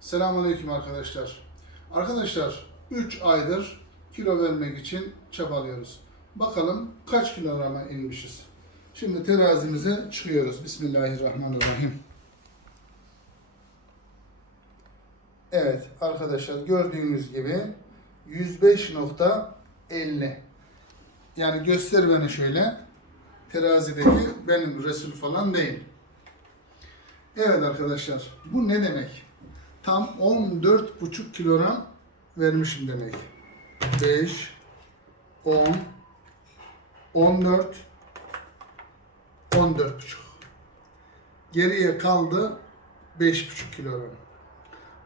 Selamünaleyküm arkadaşlar. Arkadaşlar 3 aydır kilo vermek için çabalıyoruz. Bakalım kaç kilograma inmişiz. Şimdi terazimize çıkıyoruz. Bismillahirrahmanirrahim. Evet arkadaşlar gördüğünüz gibi 105.50 yani göster beni şöyle terazideki benim Resul falan değil. Evet arkadaşlar bu ne demek? Tam 14,5 kilogram vermişim demek. 5, 10, 14, 14,5. Geriye kaldı 5,5 kilogram.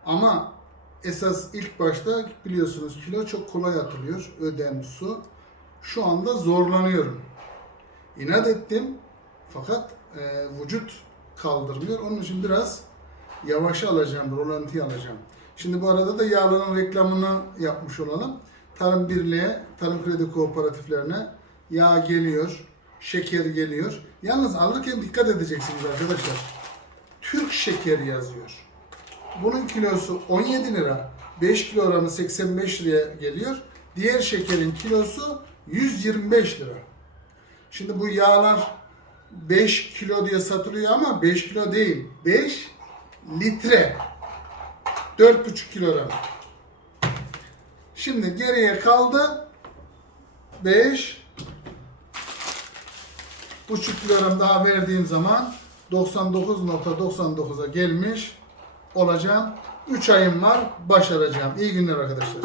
Ama esas ilk başta biliyorsunuz kilo çok kolay atılıyor. Ödem, su. Şu anda zorlanıyorum. İnat ettim fakat e, vücut kaldırmıyor. Onun için biraz yavaşa alacağım, rolantiye alacağım. Şimdi bu arada da yağların reklamını yapmış olalım. Tarım Birliği'ye, Tarım Kredi Kooperatiflerine yağ geliyor, şeker geliyor. Yalnız alırken dikkat edeceksiniz arkadaşlar. Türk şekeri yazıyor. Bunun kilosu 17 lira. 5 kilogramı 85 liraya geliyor. Diğer şekerin kilosu 125 lira. Şimdi bu yağlar 5 kilo diye satılıyor ama 5 kilo değil. 5 litre. 4,5 kilogram. Şimdi geriye kaldı 5 buçuk kilogram daha verdiğim zaman 99.99'a gelmiş olacağım. 3 ayım var. Başaracağım. İyi günler arkadaşlar.